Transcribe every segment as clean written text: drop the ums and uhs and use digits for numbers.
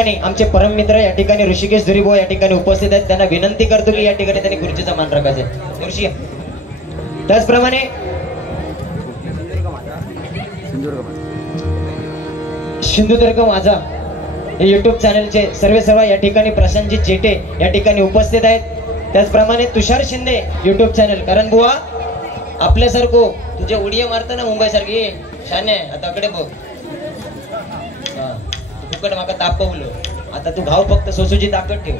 आमचे परम मित्र या ठिकाणी ऋषिकेश धुरीभाऊ या ठिकाणी उपस्थित आहेत. त्यांना विनंती करतो की या ठिकाणी त्यांनी खुर्चीचा मान राखायचा. ऋषी त्याचप्रमाणे सिंधुदुर्ग माझा हे युट्यूब चॅनलचे सर्व या ठिकाणी प्रशांतजी चेटे या ठिकाणी उपस्थित आहेत. त्याचप्रमाणे तुषार शिंदे युट्यूब चॅनल. कारण बुवा आपल्यासारखं तुझे उडिया मारतं ना मुंबई सारखी शाने आता कडे बघ फुकट माका तापवलं. आता तू घाव फक्त सोसूची ताकद ठेव.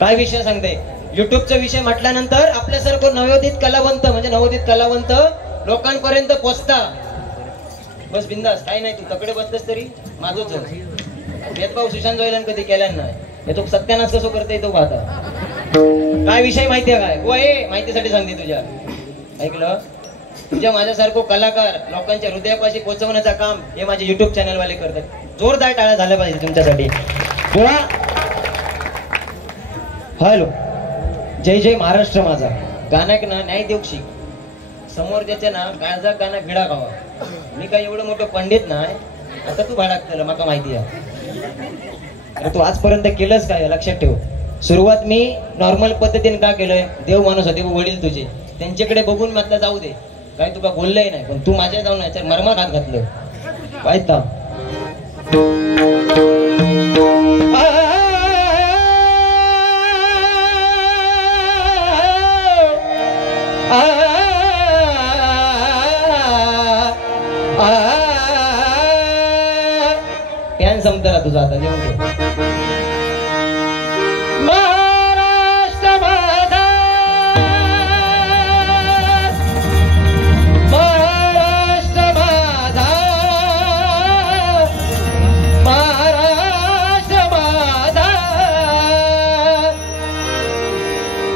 काय विषय सांगते युट्यूबचा विषय म्हटल्यानंतर आपल्यासारखं नवोदित कलावंत म्हणजे नवोदित कलावंत लोकांपर्यंत पोचता. बस बिंदास काही नाही. तू तकडे बसतस तरी माझोच भेदभाव सुशांत जोयलान कधी केल्या नाही. तो सत्यानाश कसं करते तो पाहता. काय विषय माहितीये काय होय माहितीसाठी सांगते. तुझ्या ऐकलं तुझ्या माझ्यासारखं कलाकार लोकांच्या हृदयापाशी पोहोचवण्याचं काम हे माझे युट्यूब चॅनल वाले करतात. जोरदार टाळ्या झाल्या पाहिजे तुमच्यासाठी. हॅलो जय जय महाराष्ट्र माझा गाणं ना न्याय देऊ शिक. समोर ज्याच्या ना काळजा गाणं भिडा खावा. मी काय एवढं मोठं पंडित नाही. आता तू भाडाक माका माहिती आहे. अरे तू आजपर्यंत केलंच काय लक्षात ठेव. सुरुवात मी नॉर्मल पद्धतीने का केलंय. देव माणूस होते वडील तुझे त्यांच्याकडे बघून म्हटलं जाऊ दे काय तुका बोललंय नाही. पण तू माझ्या जाऊन याच्यावर मर्मात हात घातलं पाहिजे. फॅन संपला तुझा आता जेवण.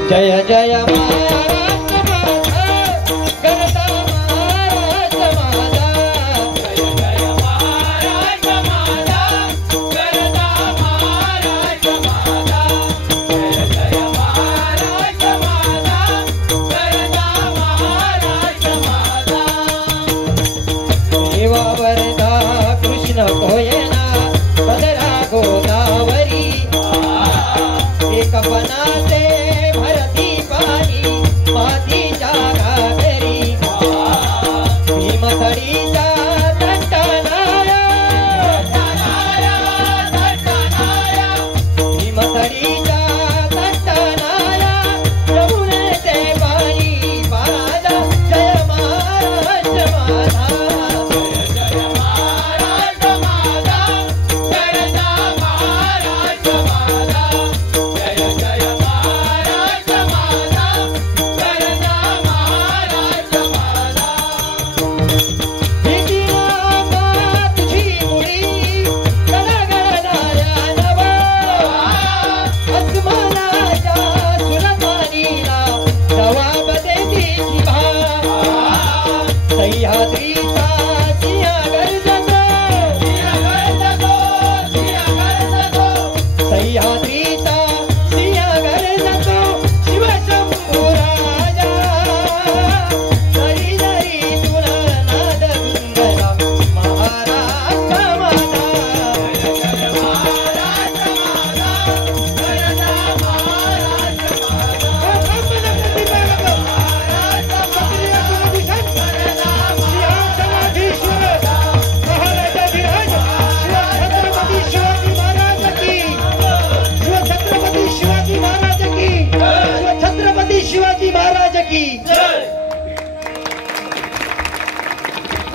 जय जय महाराष्ट्र करता महाराष्ट्र माझा. जय जय महाराष्ट्र माझा करता महाराष्ट्र माझा. जय जय महाराष्ट्र माझा करता महाराष्ट्र माझा. देवा वरदा कृष्ण कोयना पदरा गोदावरी एक बनाते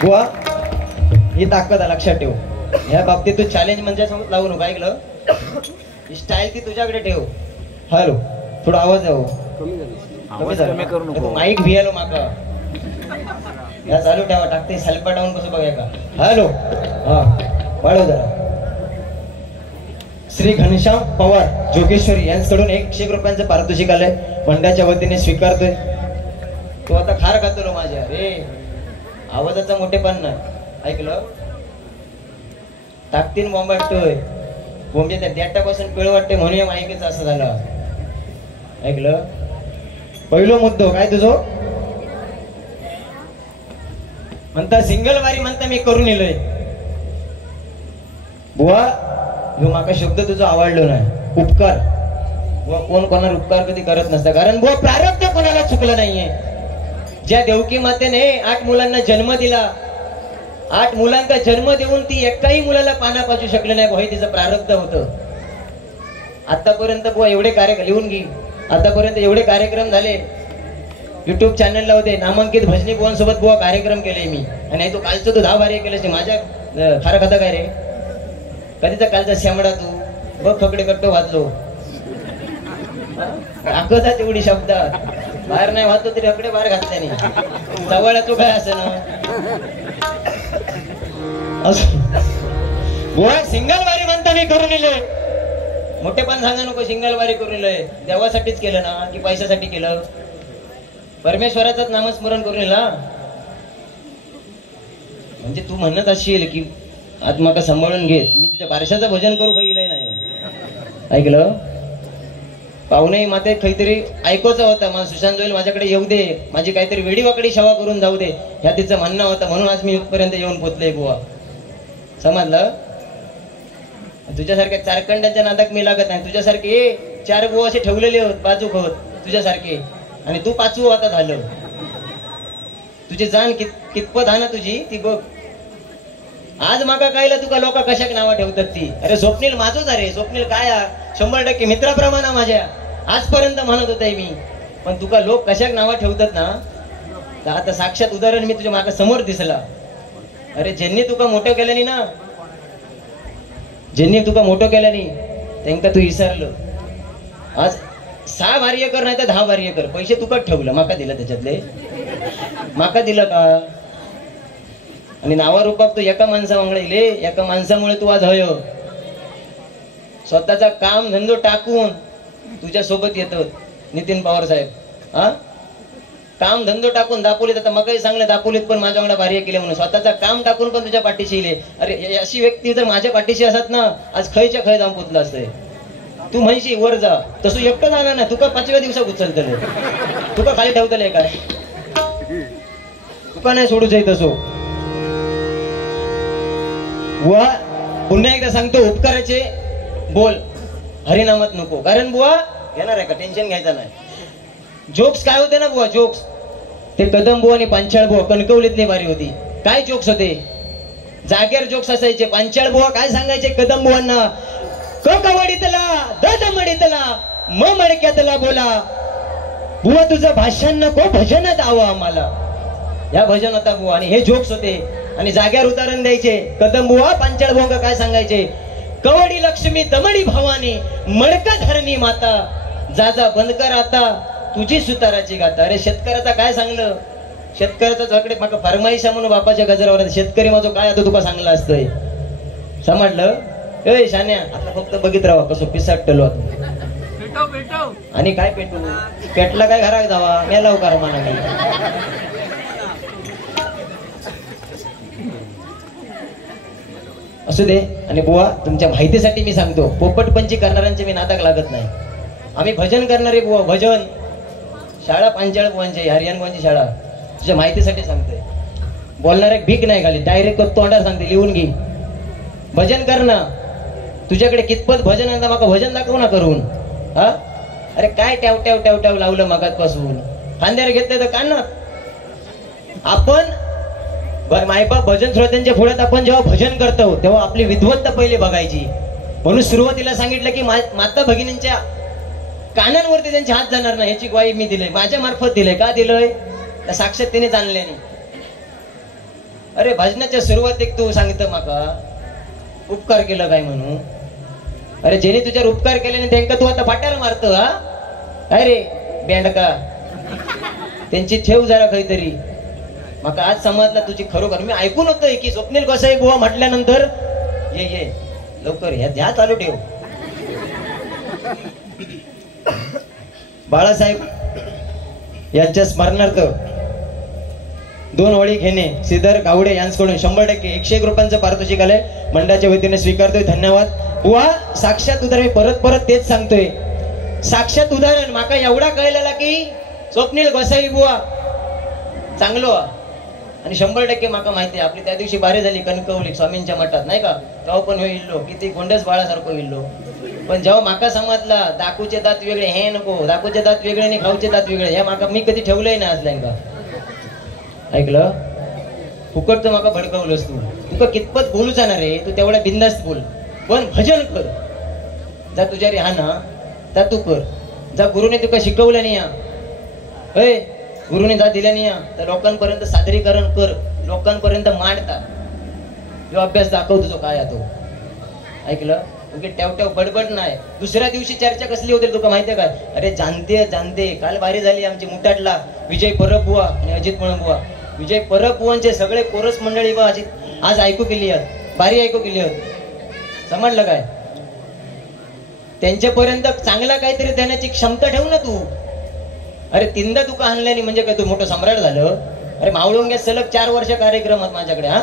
बुवा ही ताकद लक्षात ठेव. ह्या बाबतीत तू चॅलेंज म्हणजे समज लावू नको. ऐकलं स्टाईल ती तुझ्याकडे ठेव. हॅलो थोडा आवाज आहे कमी करू नको. माईक भियालो माका या चालू ठेवा. टाकते सलपाटावून कसं बघाय का. हॅलो हा वाढव जरा. श्री घनश्याम पवार जोगेश्वरी यांच्याकडून 100 रुपयांचं पारितोषिक आलंय. मंडळाच्या वतीने स्वीकारतोय. तो आता खार खातो माझ्या रे आवाजाचा मोठेपण नाही. ऐकलं टाकतीन बॉम्बाटतोय बोंबे त्या डेटापासून पिळ वाटते म्हणून माहितीच असं झालं. ऐकलं पहिलो मुद्दो काय तुझो म्हणता सिंगल वारी म्हणता मी करून येलोय बुवा. ह्यो माका शब्द तुझा आवडलो नाही. उपकार बुवा कोण कोणावर उपकार कधी करत नसता, कारण बुवा प्रारब्ध कोणाला चुकलं नाहीये. ज्या देवकी मातेने 8 मुलांना जन्म दिला, 8 मुलांचा जन्म देऊन ती एकाही मुलाला पाना पाजू शकले नाही, हे तिचं प्रारब्ध होतं. आतापर्यंत बुवा एवढे कार्यक्रम लिहून घे, आतापर्यंत एवढे कार्यक्रम झाले. युट्यूब चॅनल लावते, नामांकित भजनी बुवांसोबत बुवा कार्यक्रम केले मी. आणि तो कालचं तू 10 वारी केलं माझ्या खारा खाता काय रे, कधीचा कालचा श्यामडा तू बघ फकडे कट्टो वाचलो आकदा तेवढी शब्द बाहेर नाही वाचतो तरी हकडे बाहेर घातल्या नाही. जवळ तू काय असं ना बुवा सिंगल वारी म्हणता मी करून इले मोठे पण सांगा नको. सिंगल वारी करून इलंय देवासाठीच केलं ना की पैशासाठी केलं? परमेश्वराचंच नामस्मरण करून इला. म्हणजे तू म्हणत असशील की आज माका सांभाळून घे, मी तुझ्या बारशाचं भजन करू काही नाही. ऐकलं पाहुणे माते काहीतरी ऐकोचं होतं, मला सुशांत जोईल माझ्याकडे येऊ दे, माझी काहीतरी वेडीवाकडी सेवा करून जाऊ दे, ह्या तिचं म्हणणं होतं. म्हणून आज मी इथपर्यंत येऊन पोचलोय बुवा. समजलं? तुझ्यासारख्या चारकंड्याच्या नादात मी लागत नाही. तुझ्यासारखे 4 बुवा असे ठेवलेले होत बाजूक होत तुझ्यासारखे, आणि तू 5वं आता झालं. तुझी जाण कितपत हा ना तुझी ती बघ. आज माका कायला तुका लोक कशाक नावा ठेवतात ती. अरे स्वप्नील माझोच अरे, स्वप्नील काय 100% मित्राप्रमाणे माझ्या आजपर्यंत म्हणत होते मी. पण तुका लोक कशाक नावा ठेवतात ना, तर आता साक्षात उदाहरण मी तुझ्या माका समोर दिसला. अरे ज्यांनी तुका मोठं केल्यानी ना, ज्यांनी तुका मोठं केल्यानी त्यांना तू विसरलं. आज 6 वार्य कर नाही तर 10 वार्य कर, पैसे तुकाच ठेवलं, माका दिलं त्याच्यातले, माका दिलं का? आणि नावा रूपात तू एका माणसामुळे इले, एका माणसामुळे तू आज हय स्वतःचा काम धंदो टाकून तुझ्या सोबत येतो नितीन पवार साहेब. हा काम धंदो टाकून दापोलीत, आता मग काही सांगलं दापोलीत पण माझ्याकडे कार्य केले म्हणून स्वतःचा काम टाकून पण तुझ्या पाठीशी इले. अरे अशी व्यक्ती जर माझ्या पाठीशी असत ना, आज खयच्या खय जाऊन पोचला असतंय. तू म्हणशी वर जा, तसं एकटं जाणार ना, तुका 5व्या दिवसात उचलतले, तुका खाली ठेवतले काय, तुका नाही सोडू जाई तसो. बुवा पुन्हा एकदा सांगतो, उपकाराचे बोल, हरिनामात नको. कारण बुवा घेणार आहे का, टेन्शन घ्यायचं नाही. जोक्स काय होते ना बुवा, जोक्स ते कदम बुवा आणि पांचाळ बुवा कणकवलीतली बारी होती. काय जोक्स होते, जागेवर जोक्स असायचे. पांचाळ बुवा काय सांगायचे कदम बुवांना, क कवडीतला द दमडीतला म मडक्यातला बोला बुवा, तुझं भाषण नको भजनात आवा आम्हाला. या भजन होता बुवा आणि हे जोक्स होते. आणि जाग्यावर उदाहरण द्यायचे. कदम बुवा पांचाळ बुवा काय सांगायचे, कवडी लक्ष्मी दमडी भवानी मडका धरणी माता, जा जा बंद कर आता तुझी सुताराची गाता. अरे शेतकऱ्याचा काय सांगलं, शेतकऱ्याचा झकडे माका फरमाईशा म्हणून बापाच्या गजरावर शेतकरी माझं काय आता तुका सांगलं असतंय. समजलं? ए शान्या आता फक्त बघित राहा कसं पिसाटलो आणि काय पेटू पेटला काय घरात जावा मेलाव करा म्हणा मी. असू दे. आणि बुवा तुमच्या माहितीसाठी मी सांगतो, पोपटपंची करणाऱ्यांचे मी नाटक लागत नाही. आम्ही भजन करणारे बुवा, भजन शाळा पांचाळ बुवांची हरियाण बुवांची शाळा, तुझ्या माहितीसाठी सांगतोय. बोलणार एक भीक नाही खाली, डायरेक्ट तोंडा सांगते, लिहून घे. भजन कर ना, तुझ्याकडे कितपत भजन आहे माका भजन दाखव ना करून. हा अरे काय टॅव टॅव टॅव टॅव लावलं मागात पासून, खांद्यावर घेतलं तर कानात. आपण मायबाप भजन श्रोत्यांच्या पुढ्यात आपण जेव्हा भजन करतो तेव्हा आपली विद्वत्ता पहिले बघायची. म्हणून सुरुवातीला सांगितलं की माता भगिनींच्या कानांवरती त्यांचे हात जाणार नाही, ह्याची ग्वाही मी दिले, माझ्या मार्फत दिले. का दिलंय, साक्षात त्याने जाणले नाही. अरे भजनाच्या सुरुवातीक तू सांगितलं माका उपकार केलं काय म्हणून. अरे जेने तुझ्यावर उपकार केल्याने त्यांना तू आता फाट्याला मारतो. हा काय रे बेंडका, त्यांची ठेव जरा काहीतरी. माका आज समजला तुझी खरोखर. मी ऐकून होतोय की स्वप्नील गोसाई बुवा म्हटल्यानंतर ये ये लवकर ह्या चालू ठेव. बाळासाहेब यांच्या स्मरणार्थ 2 ओळी घेणे श्रीधर गावडे यांच्याकडून 100% 101 रुपयांचं पारितोषिक आलंय, मंडळाच्या वतीने स्वीकारतोय. धन्यवाद बुवा. साक्षात उदाहरण परत परत तेच सांगतोय, साक्षात उदाहरण माका एवढा कळलेला की स्वप्नील गोसाई बुवा चांगलो. आणि 100% माका माहिती आहे, आपली त्या दिवशी बारी झाली कणकवली स्वामींच्या मठात नाही का. तेव्हा पण हो इल्लो किती गोंडस बाळासारखं इल्लो. पण जेव्हा माका समजला दाखूचे दात वेगळे हे नको, दाखूचे दात वेगळे आणि खाऊचे दात वेगळे, हे माका मी कधी ठेवलंय ना असल्यान का. ऐकलं फुकट तर माका भडकवलंस तू. तुका कितपत बोलू जाणार रे, तू तेवढ्या बिंदास्त बोल, पण भजन कर. जा तुझ्या रे हा ना जा तू कर. जा गुरुने तुका शिकवलं नाही या गुरुने जा दिल्या नाही या तर लोकांपर्यंत सादरीकरण कर, लोकांपर्यंत मांडता. जो अभ्यास दाखव तुझो काय तो. ऐकलं ठेव बडबड नाही. दुसऱ्या दिवशी चर्चा कसली होती तुका माहितीये काय. अरे जानते काल बारी झाली आमची मुठाटला विजय परब बुवा आणि अजित म्हणून बुवा. विजय परब बुवांचे सगळे कोरस मंडळी बा आज ऐकू केली आहेत, बारी ऐकू केली आहेत. समजलं काय. त्यांच्यापर्यंत चांगला काहीतरी देण्याची क्षमता ठेव ना तू. अरे तीनदा तुका आणल्याने म्हणजे काय तू मोठं सम्राट झालं. अरे मावळुंग्यात सलग 4 वर्ष कार्यक्रम आहेत माझ्याकडे. हा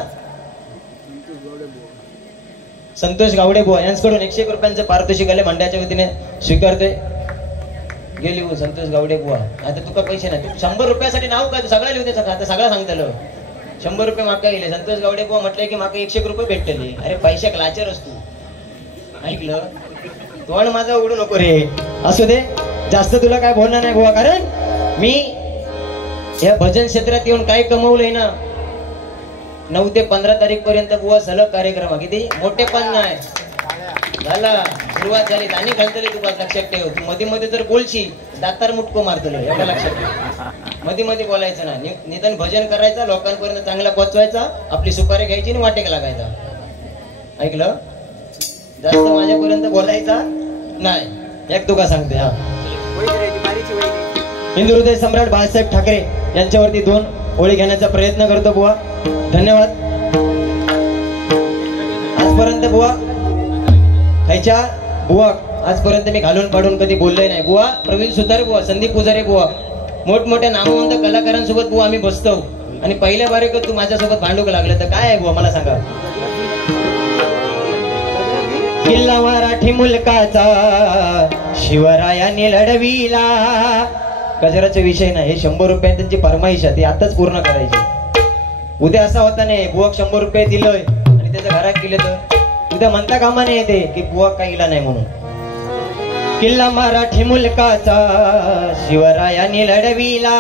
संतोष गावडे बुवा यांच्याकडून 101 रुपयांचं पारितोषिक आले मंडळाच्या वतीने स्वीकारते. गेली हो संतोष गावडे बुवा. आता तुका पैसे नाही, तू 100 रुपयासाठी नाव काय सगळं लिहू द्यायचं का. आता सगळं सांगतलं 100 रुपये माका गेले. संतोष गावडे बुवा म्हटले की माका 101 रुपये भेटले. अरे पैशाक लाचार असतो. ऐकलं तोंड माझं उडू नको रे. असू दे जास्त तुला काय बोलणार नाही बुवा, कारण मी या भजन क्षेत्रात येऊन काय कमवलंय ना. 9 ते 15 तारीख पर्यंत बुवा सलग कार्यक्रम. किती मोठे पण नाही झाला, सुरुवात झाली आणि घालतले. तुला लक्षात ठेव, तू मध्ये मध्ये जर बोलशी दातार मुटको मारतलो एवढं लक्षात ठेव. मध्ये मध्ये बोलायचं ना. निदान भजन करायचं, लोकांपर्यंत चांगला पोचवायचा, आपली सुपारी घ्यायची आणि वाटेक लागायचा. ऐकलं जास्त माझ्यापर्यंत बोलायचा नाही. एक तुका सांगते हा. हिंदू हृदय सम्राट बाळासाहेब ठाकरे यांच्यावरती 2 ओळी घेण्याचा प्रयत्न करतो बुवा. धन्यवाद. आजपर्यंत बुवा खायच्या बुवा आजपर्यंत मी घालून पाडून कधी बोललोय नाही. बुवा प्रवीण सुतार बुवा, संदीप पुजारी बुवा, मोठमोठ्या नामवंत कलाकारांसोबत बुवा आम्ही बसतो. आणि पहिल्या बारीक तू माझ्यासोबत भांडूक लागलं तर काय आहे बुवा मला सांगा. किल्ला मराठी मुलकाचा शिवरायाने लढविला. गजराचा विषय नाही, हे 100 रुपये त्यांची फरमाईश आहे, ती आताच पूर्ण करायची. उद्या असा होता नाही बुवाक 100 रुपये दिलोय आणि त्याच्या घरात गेले तर उद्या म्हणता कामा नाही येते की बुवा काही इला नाही म्हणून. किल्ला मराठी मुलकाचा शिवरायाने लढविला.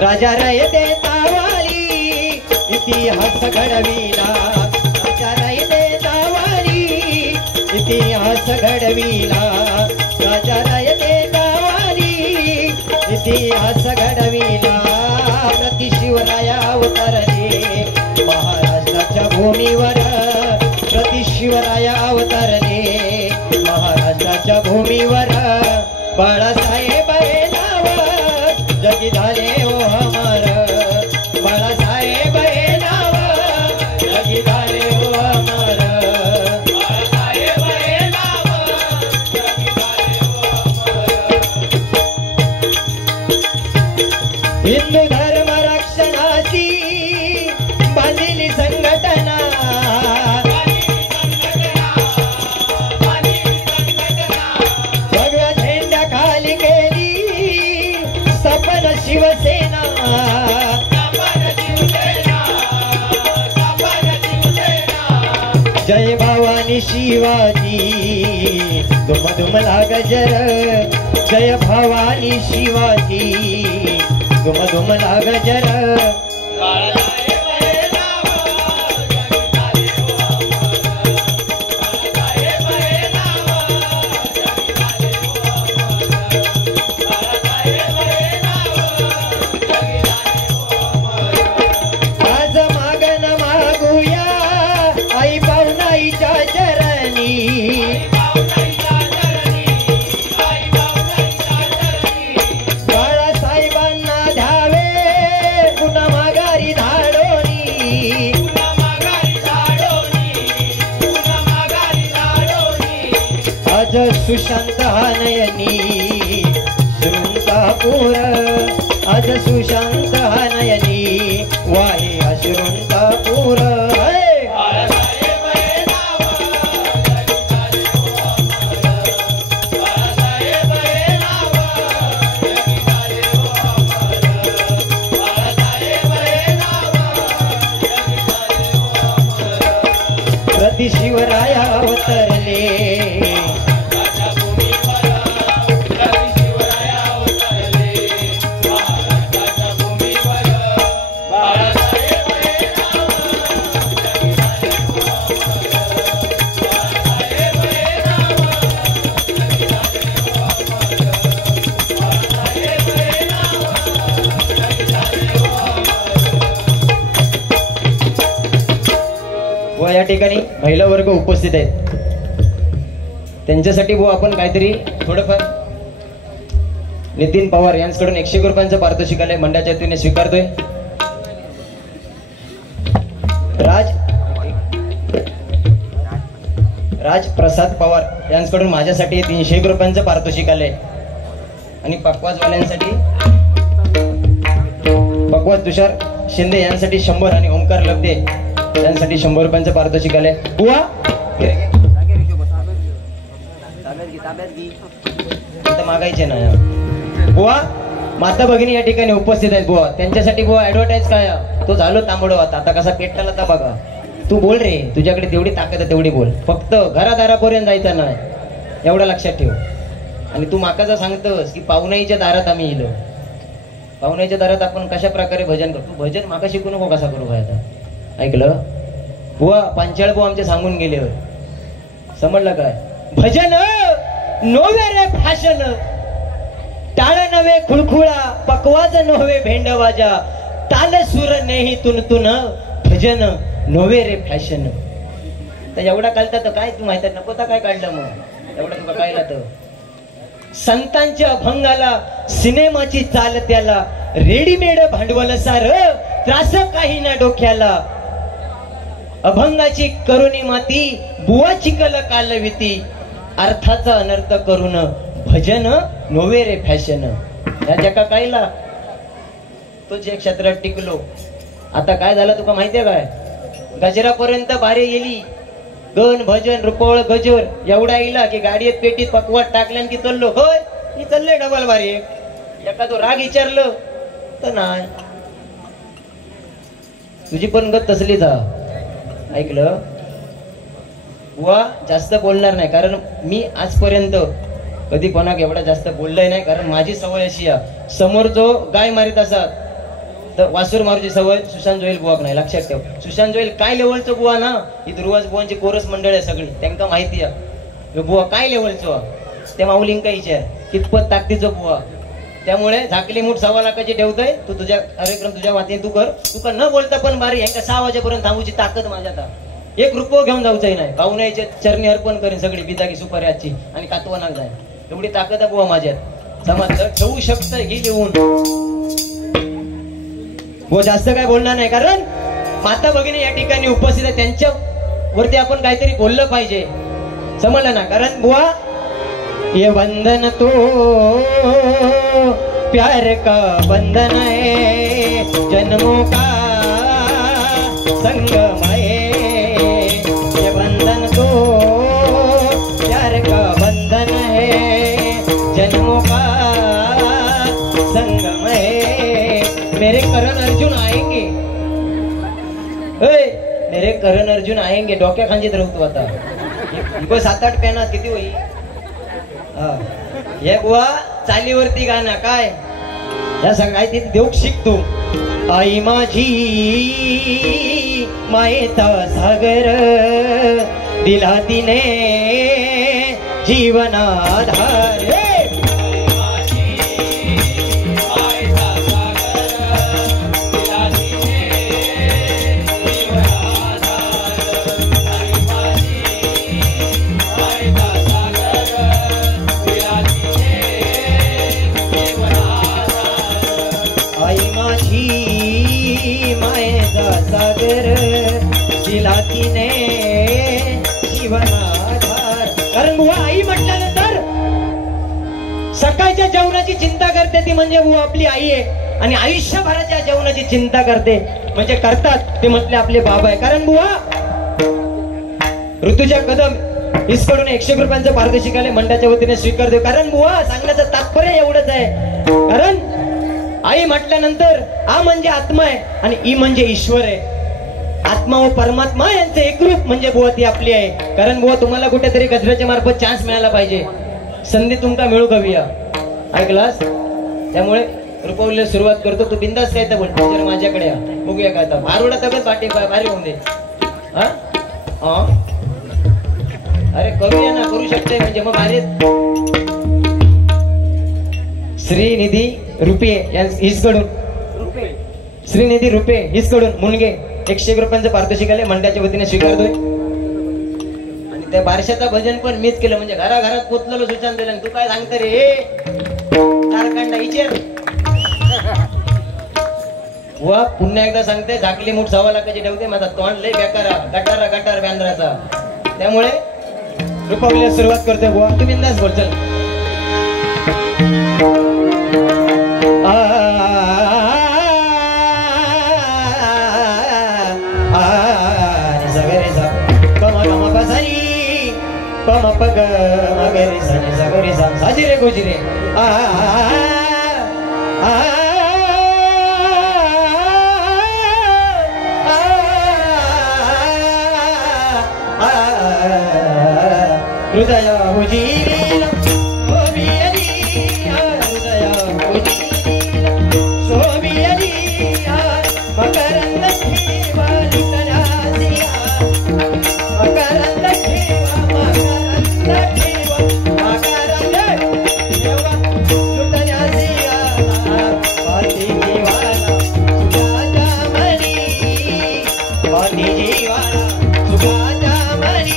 राजा रयते तावाली इतिहास घडविला. राजा रयते तावाली इतिहास घडविला. राजा रयते तावाली इतिहास घडविला. प्रति शिवराया अवतरले महाराष्ट्राच्या भूमीवर. प्रति शिवराया अवतरले महाराष्ट्राच्या भूमीवर. बाळासाहेब हे नाव जगी झाले ओ अमर. बाळासाहेब हे नाव जगी झाले ओ अमर. बाळासाहेब हे नाव जगी झाले ओ अमर. हिंदू धर्म रक्षणाची बांधली संघटना. भगव्या झेंड्या खाली केली सपन शिवसेना. जय भवानी शिवाजी दुम दुम लाग जर. जय भवानी शिवाजी दुम दुम लाग जर. आज मागन मागूया आई पावनाईच्या चरणी. बाळासाहेबांना द्यावे पुन्हा माघारी धाडोनी. आज सुशांत हानयनी श्रुंकापूर. आज सुशांत हानयनी वाहे अश्रुंकापूर. प्रति शिवराया महिला वर्ग उपस्थित आहेत, त्यांच्यासाठी बुवा आपण काहीतरी थोडंफार. नितीन पवार यांच्याकडून 101 रुपयांचं पारितोषिक आलंय, मंडळाच्या वतीने स्वीकारतोय. राज प्रसाद पवार यांच्याकडून माझ्यासाठी 301 रुपयांचं पारितोषिक आलंय. आणि पकवाजवाल्यांसाठी पकवाज तुषार शिंदे यांसाठी 100 आणि ओमकार लब्धे यांसाठी 100 रुपयांचं पारितोषिक आलंय. बुवा मागायचे ना बुवा. माता भगिनी या ठिकाणी उपस्थित आहेत बुवा, त्यांच्यासाठी बुवा ऍडव्हर्टाईज काय तो झालो तांबडो. आता कसा पेटला तर बघा. तू बोल रे, तुझ्याकडे तेवढी ताकद आहे तेवढी बोल, फक्त घरादारापर्यंत जायचं नाही एवढं लक्षात ठेव. आणि तू माकाचा सांगतोस की पाहुणाईच्या दारात आम्ही इलो. पाहुणाईच्या दारात आपण कशा प्रकारे भजन करतो, तू भजन माका शिकू नको कसा करू काय. आता ऐकलं बुवा, पांचाळ बुवा आमचे सांगून गेले, समजलं काय. भजन नोवे रे भाषण, टाळ नव्हे खुळखुळा, पकवाज नव्हे भेंडवाजा, ताल सुर नेही तुन भजन नोवे रे फॅशन. तर एवढा काढता तर काय तू माहिती नको तर काय काढलं मग एवढा तुला काढला तर. संतांच्या अभंगाला सिनेमाची चाल त्याला, रेडीमेड भांडवल सार त्रास काही ना डोक्याला. अभंगाची करुणी माती बुवा चिकल कालविती, अर्थाचा अनर्थ करून भजन नोवे रे फॅशन. या जगा कायला तो जे क्षेत्रात टिकलो. आता काय झालं तुका माहितीये काय, गजरापर्यंत बारे गेली, गण भजन रुपवळ गजर एवढा येला की गाडीत पेटीत पकवाट टाकल्यान की चाललो. होय मी चाललोय डबल बारे. एखादो राग विचारलं तर नाही, तुझी पण गत तसलीच हा. ऐकलं बुवा, जास्त बोलणार नाही कारण मी आजपर्यंत कधी कोणाक एवढा जास्त बोललोय नाही. कारण माझी सवय अशी आहे, समोर जो गाय मारित असत तर वासूर मारूची सवय सुशांत जोईल बुवाक नाही. लक्षात ठेव, सुशांत जोईल काय लेवलचं बुवा ना. ही दुर्वाज बुवांची कोरस मंडळ आहे सगळी, त्यांना माहिती आहे बुवा काय लेवलचं. त्या माऊलींक विचार कितपत ताकदीचं बुवा. त्यामुळे झाकली मूठ 1.25 लाखाची ठेवतोय तू. तुझ्या कार्यक्रम तुझ्या वातीने तू कर. तुका न बोलता पण बारी यांका 6 वाजेपर्यंत थांबूची ताकद माझ्यात. 1 रुपये घेऊन जाऊचंही नाही. पाहुण्याच्या चरणी अर्पण करेन सगळी बिदागी सुपाऱ्याची आणि कातवनाक जाय. एवढी ताकद आहे बुवा माझ्यात. समजलं, ठेवू शकतं ही लिहून. वो जास्त काय बोलणार नाही कारण माता भगिनी या ठिकाणी उपस्थित आहे, त्यांच्या वरती आपण काहीतरी बोललं पाहिजे. समजलं ना. कारण बुवा ये बंधन तो प्यार का बंधन है, जन्मों का संगम है. ये बंधन तो प्यार का बंधन है, जन्मों का संगम है. मेरे करण अर्जुन आएंगे, मेरे करण अर्जुन आएंगे. डोक्या खांजीत राहतो आता. 7-8 पेना किती होई. हे बुवा चालीवरती गाणं काय या सांगायची देऊक शिकतो. आई माझी मायेचा सागर, दिला तिने जीवनाधार. कारण बुवा आई म्हटल्यानंतर सकाळच्या जेवणाची चिंता करते ती म्हणजे बुवा आपली आई आहे. आणि आयुष्यभराच्या जेवणाची चिंता करते म्हणजे करतात ते म्हटले आपले बाबा आहे. कारण बुवा ऋतुजा कदम इसकडून 101 रुपयांचं पारितोषिक आले, मंडळाच्या वतीने स्वीकार देऊ. कारण बुवा सांगण्याचं तात्पर्य एवढंच आहे, कारण आई म्हटल्यानंतर आ म्हणजे आत्मा आहे आणि ई म्हणजे ईश्वर आहे. आत्मा व परमात्मा यांचे एकरूप म्हणजे बुवा ती आपली आहे. कारण बुवा तुम्हाला कुठेतरी गजराच्या मार्फत चान्स मिळाला पाहिजे, संधी तुमका मिळू हवी. ऐकलास. त्यामुळे रुपवले सुरुवात करतो. तू बिंदास काय तर बोल, जर माझ्याकडे बघूया काय तर भारुडा तगत बाटे भारी होऊन दे. हा अरे करूया ना, करू शकते म्हणजे मग भारी. श्रीनिधी रुपे हिसकडून श्रीनिधी रुपे हिसकडून मुनगे 101 रुपयांचं पारितोषिक आले, मंडळाच्या वतीने स्वीकारतोय. त्या बारशाचं भजन पण मीच केलं, म्हणजे घराघरात पोचलेलो सुशांत दिलं. तू काय सांगत रे तारकांडा इचेर वा. पुन्हा एकदा सांगते, झाकली मूठ 1.25 लाखाची ठेवते. माझा तोंड लय बेकारा गटारा गटार बँद्राचा. त्यामुळे रुपवलीला सुरुवात करते बुवा. तुम्ही बिंदास बोल. चल सगरे सा कम कम पसारी कम पग मगरे सने सगरे सा साजिरे गोजिरे हृदय उजीर शोभियली हृदय उजीर शोभियली मकरंद ठेवा लुटण्यासिया मकरंद ठेवा मकरंद ठेवा मकरंद ठेवा लुटण्यासिया पाटी जीवाला सुखाचा मनी पाटी जीवाला सुखाचा मनी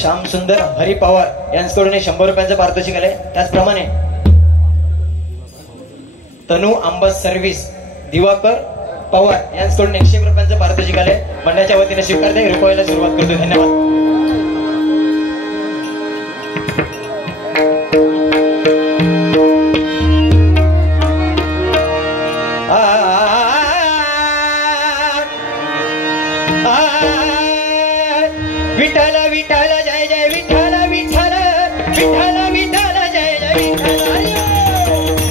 श्याम सुंदर हरी पवार यांच्याकडून 100 रुपयांचं पारितोषिक आलंय. त्याचप्रमाणे तनू आंबस सर्व्हिस दिवाकर पवार यांच्याकडून 101 रुपयांचं पारितोषिक आलंय. मंडळाच्या वतीने स्वीकारते. रुपयाला सुरुवात करतो. धन्यवाद. विठ्ठल विठ्ठल जय जय विठ्ठल विठ्ठल विठ्ठल विठ्ठल जय जय विठ्ठल विठ्ठल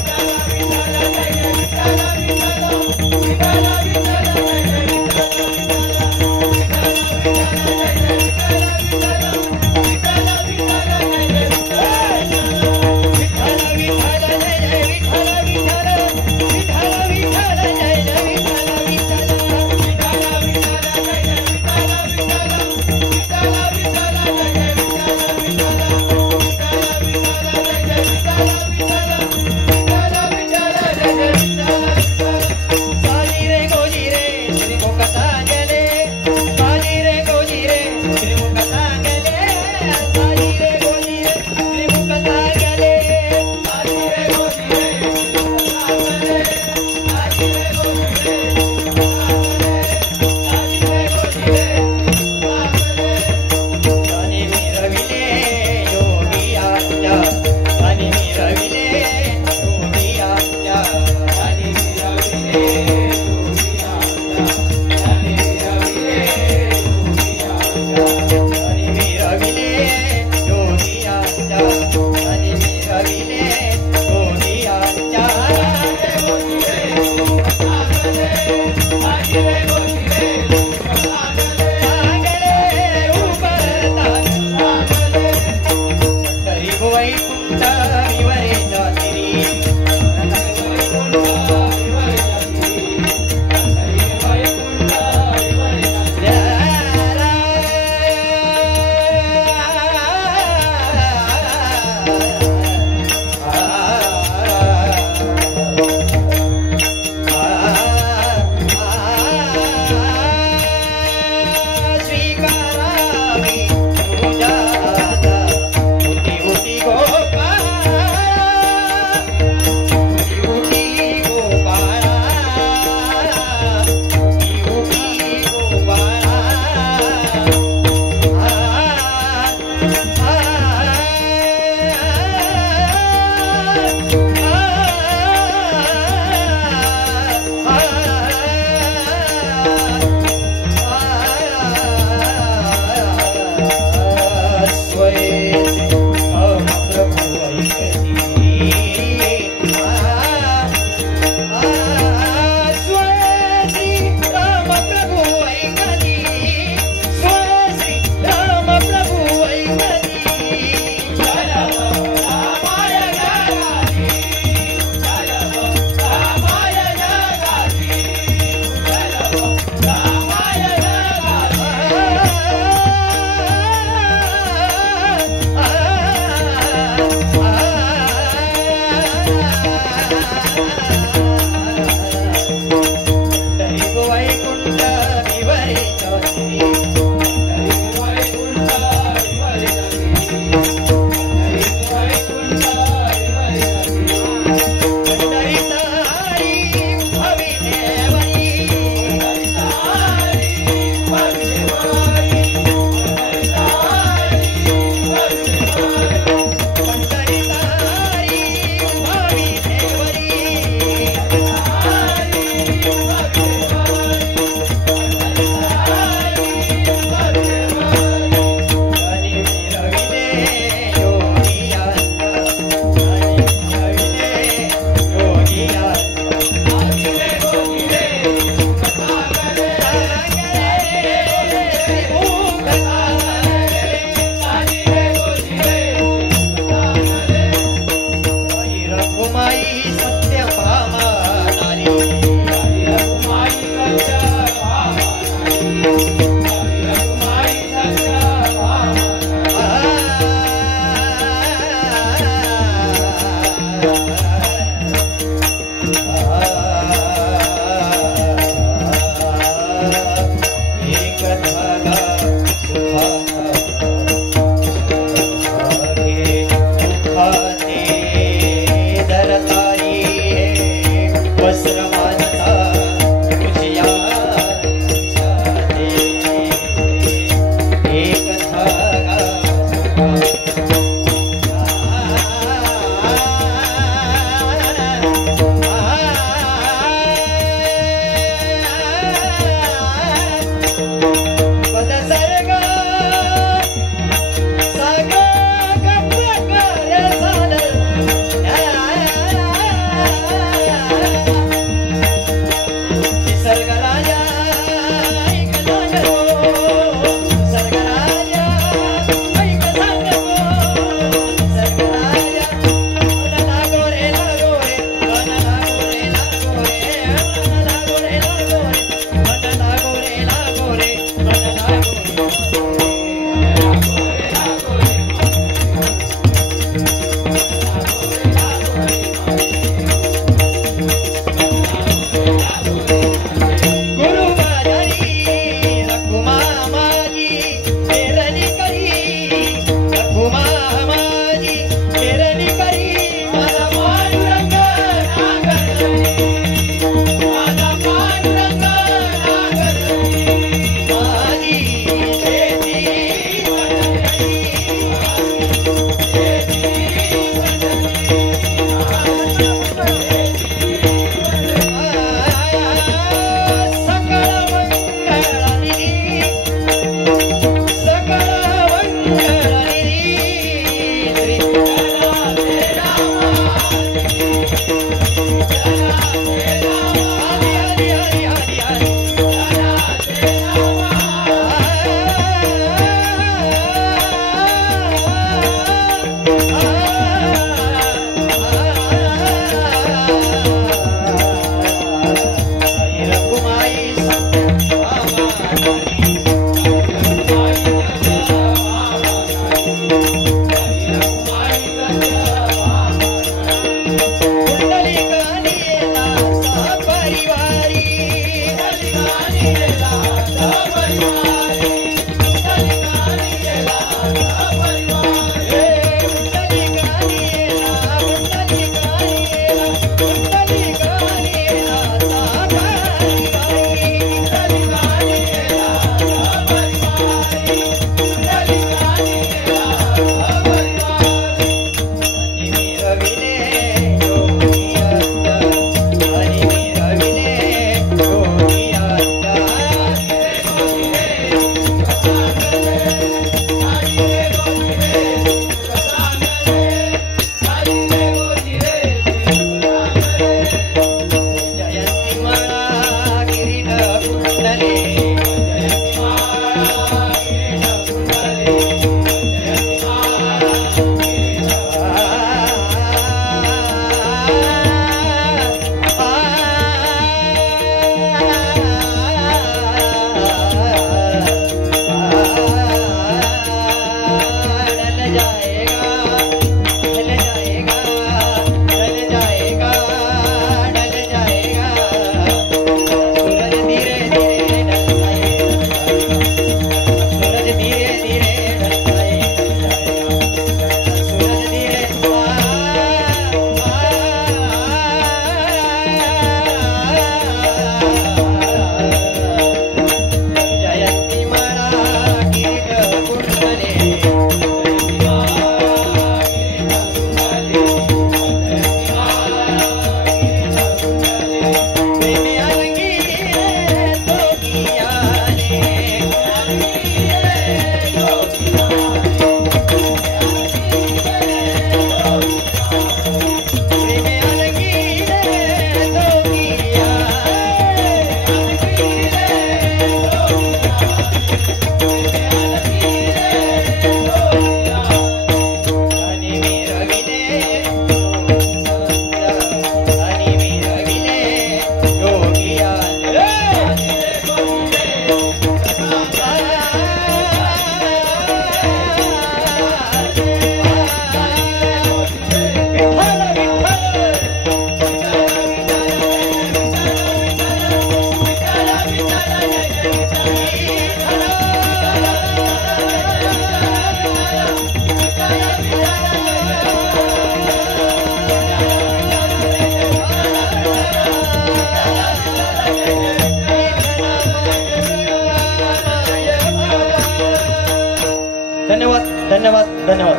धन्यवाद धन्यवाद.